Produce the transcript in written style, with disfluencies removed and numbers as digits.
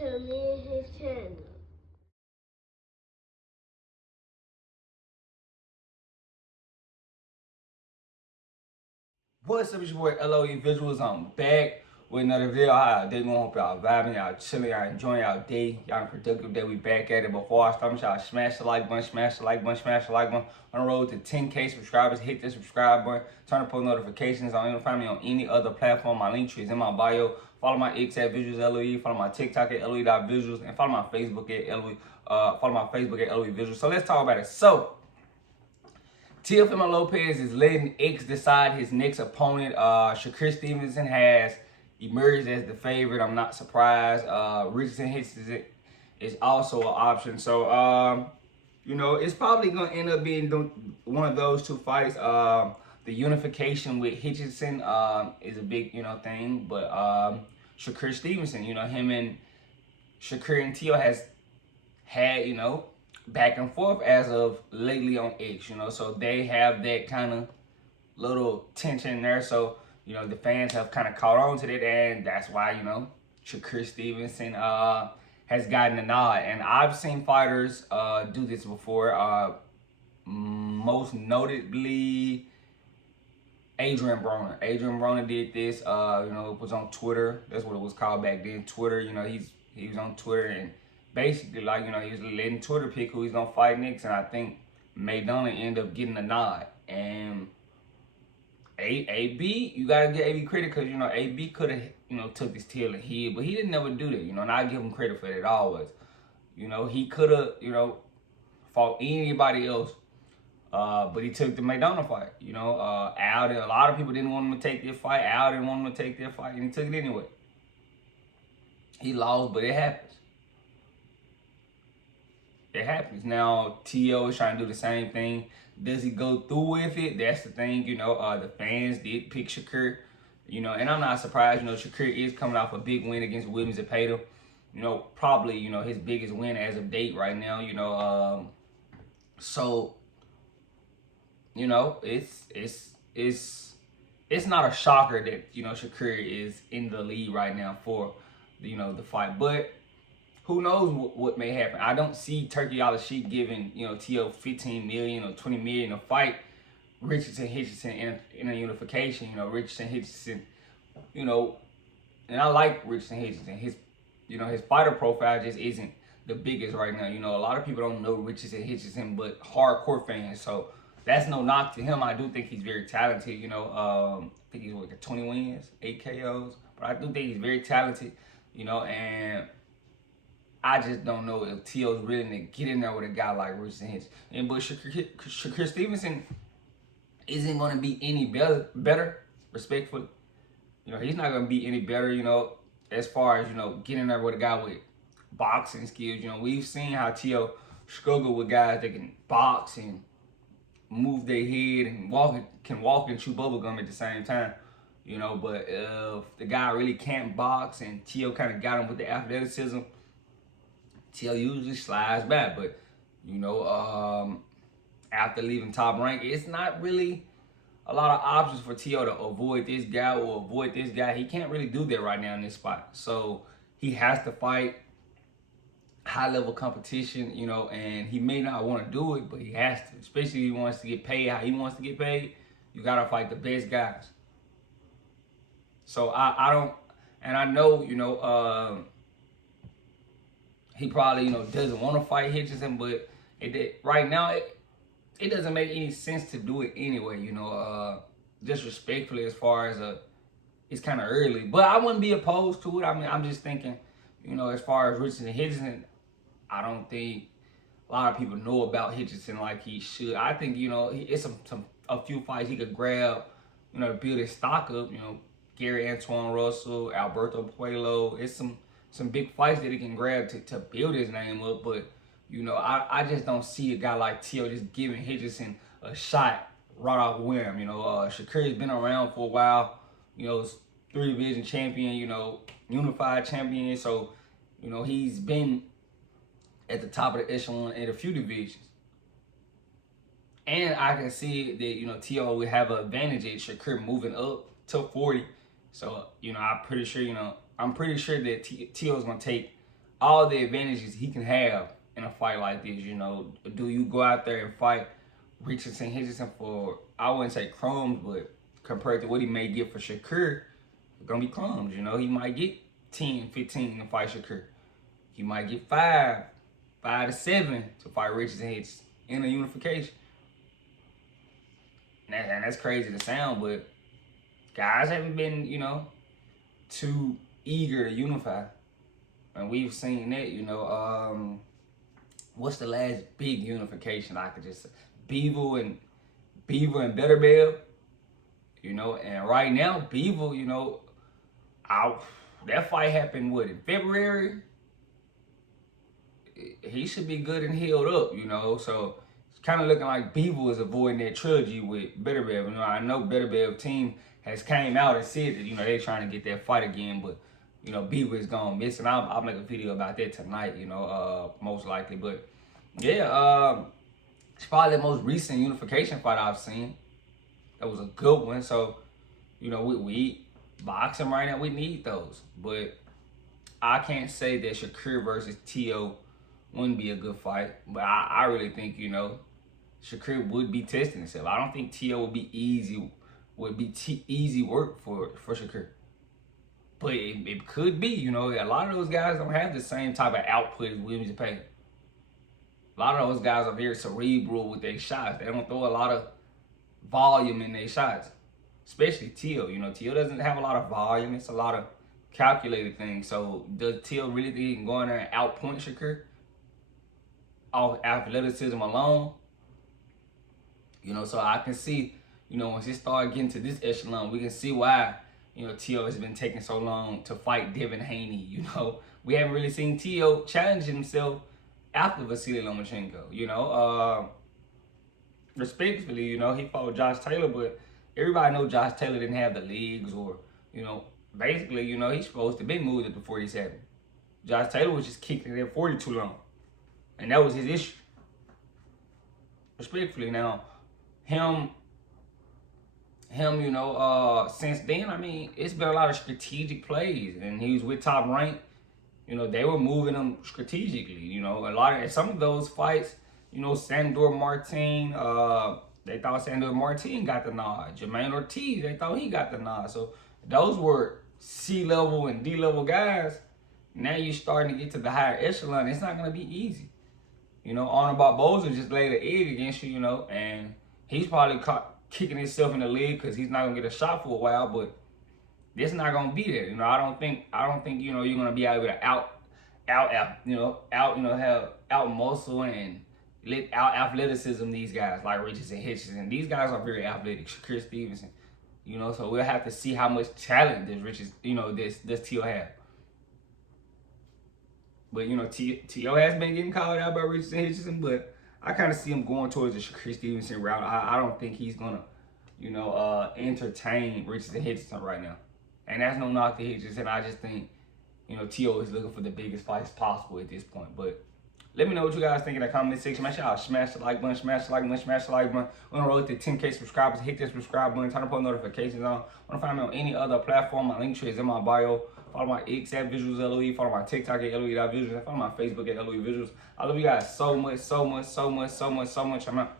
to me and his channel. What's up, it's your boy LOE Visuals. I'm back with another video. How y'all day going? Hope y'all vibing, y'all chilling, y'all enjoying y'all day. Y'all in a productive day. We back at it. Before I start, y'all smash the like button, smash the like button, smash the like button. On the road to 10K subscribers, hit the subscribe button. Turn on post notifications. You can find me on any other platform. My link tree is in my bio. Follow my X at Visuals LOE. Follow my TikTok at LOE.visuals. And follow my Facebook at LOE. Follow my Facebook at LOE Visuals. So let's talk about it. So Teofimo Lopez is letting X decide his next opponent. Shakur Stevenson has emerged as the favorite. I'm not surprised. Richardson is also an option. So, it's probably going to end up being one of those two fights. The unification with Hitchison is a big, thing. But Shakur Stevenson, him and Shakur and Teo has had, back and forth as of lately on X, so they have that kind of little tension there. So, the fans have kind of caught on to that, and that's why, Shakur Stevenson has gotten a nod. And I've seen fighters do this before, most notably Adrian Broner. Adrian Broner did this, it was on Twitter. That's what it was called back then, Twitter. He was on Twitter and basically, he was letting Twitter pick who he's gonna fight next, and I think Maidana ended up getting a nod. And AB, you gotta get AB credit because AB could have took his tail and hid, but he didn't never do that. And I give him credit for that always. He could have fought anybody else, but he took the Maidana fight. Al, a lot of people didn't want him to take this fight. Al didn't want him to take that fight, and he took it anyway. He lost, but it happens. It happens. Now, T.O. is trying to do the same thing. Does he go through with it? That's the thing. The fans did pick Shakur. And I'm not surprised. Shakur is coming off a big win against Williams and Pato. Probably, his biggest win as of date right now. So, it's not a shocker that, Shakur is in the lead right now for, the fight. But who knows what may happen? I don't see Turkey Al-Sheikh giving, T.O. 15 million or 20 million to fight Richardson Hitchison in a unification. Richardson Hitchison, and I like Richardson Hitchison. His fighter profile just isn't the biggest right now. A lot of people don't know Richardson Hitchison, but hardcore fans. So that's no knock to him. I do think he's very talented. I think he's like 20 wins, 8 KOs. But I do think he's very talented, and I just don't know if T.O.'s willing to get in there with a guy like Richardson Hitchison. But Shakur Stevenson isn't going to be any better, respectfully. He's not going to be any better, as far as, getting there with a guy with boxing skills. We've seen how T.O. struggle with guys that can box and move their head and can walk and chew bubblegum at the same time. But if the guy really can't box and T.O. kind of got him with the athleticism, T.O. usually slides back. But, after leaving Top Rank, it's not really a lot of options for T.O. to avoid this guy or avoid this guy. He can't really do that right now in this spot. So he has to fight high-level competition, and he may not want to do it, but he has to. Especially if he wants to get paid how he wants to get paid, you got to fight the best guys. So I don't, and I know, he probably, doesn't want to fight Hitchison, but right now, it doesn't make any sense to do it anyway, disrespectfully as far as it's kind of early. But I wouldn't be opposed to it. I mean, I'm just thinking, as far as Richardson and Hitchison, I don't think a lot of people know about Hitchison like he should. I think, it's a few fights he could grab, to build his stock up, Gary Antoine Russell, Alberto Puello. It's some big fights that he can grab to build his name up. But, I just don't see a guy like T.O. just giving Hitchison a shot right off whim. Shakur's been around for a while. 3-division champion, unified champion. So, he's been at the top of the echelon in a few divisions. And I can see that, T.O. will have an advantage at Shakur moving up to 40. So, I'm pretty sure that T.O. is going to take all the advantages he can have in a fight like this. You know, do you go out there and fight Richardson for, I wouldn't say crumbs, but compared to what he may get for Shakur, it's gonna be crumbs. You know, he might get 10, 15 to fight Shakur. He might get 5 to 7 to fight Richardson in a unification. And that's crazy to sound, but guys haven't been, you know, too eager to unify. And we've seen that, you know. What's the last big unification I could just say? Beaver and Betterbell, you know. And right now, Beaver, you know, that fight happened, what, in February? He should be good and healed up, you know. So it's kind of looking like Beaver is avoiding that trilogy with Betterbell. You know, I know Betterbell team has came out and said that, you know, they're trying to get that fight again, but, you know, Beaver is gonna miss, and I'll make a video about that tonight, you know, most likely. But yeah, it's probably the most recent unification fight I've seen. That was a good one. So, you know, we boxing right now, we need those. But I can't say that Shakur versus Teo wouldn't be a good fight. But I really think, you know, Shakur would be testing himself. I don't think Teo would be easy work for Shakur. But it could be, you know. A lot of those guys don't have the same type of output as Williams and Payne. A lot of those guys are very cerebral with their shots. They don't throw a lot of volume in their shots, especially Teo. You know, Teo doesn't have a lot of volume. It's a lot of calculated things. So does Teo really think he can go in there and outpoint Shakur off athleticism alone? You know, so I can see, you know, once he start getting to this echelon, we can see why, you know, Teo has been taking so long to fight Devin Haney. You know, we haven't really seen Teo challenge himself after Vasily Lomachenko. You know, respectfully, you know, he fought Josh Taylor, but everybody knows Josh Taylor didn't have the legs, or, you know, basically, you know, he's supposed to be moved up to 47. Josh Taylor was just kicking it at 40 too long, and that was his issue. Respectfully, now, him, you know, since then, I mean, it's been a lot of strategic plays, and he was with Top Rank. You know, they were moving him strategically. You know, some of those fights, you know, Sandor Martin, they thought Sandor Martin got the nod. Jermaine Ortiz, they thought he got the nod. So those were C-level and D-level guys. Now you're starting to get to the higher echelon. It's not going to be easy. You know, Arnold Barboza just laid an egg against you, you know, and he's probably kicking himself in the leg because he's not going to get a shot for a while, but this not gonna be there. You know, I don't think, you know, you're gonna be able to out muscle and out athleticism these guys like Richardson, Hitchison. These guys are very athletic. Shakur Stevenson. You know, so we'll have to see how much talent this Teo have. But you know, Teo has been getting called out by Richardson, Hitchison, but I kind of see him going towards the Shakur Stevenson route. I don't think he's gonna, you know, entertain Richardson, Hitchison right now. And that's no knock to Hitchison. I just think, you know, Teo is looking for the biggest fights possible at this point. But let me know what you guys think in the comment section. Make sure y'all smash the like button, smash the like button, smash the like button. We're on the road to 10K subscribers. Hit that subscribe button. Turn on post notifications on. Want to find me on any other platform? My link tree is in my bio. Follow my X at VisualsLOE. Follow my TikTok at LOE.visuals. And follow my Facebook at LOE Visuals. I love you guys so much, so much, so much, so much, so much. I'm out.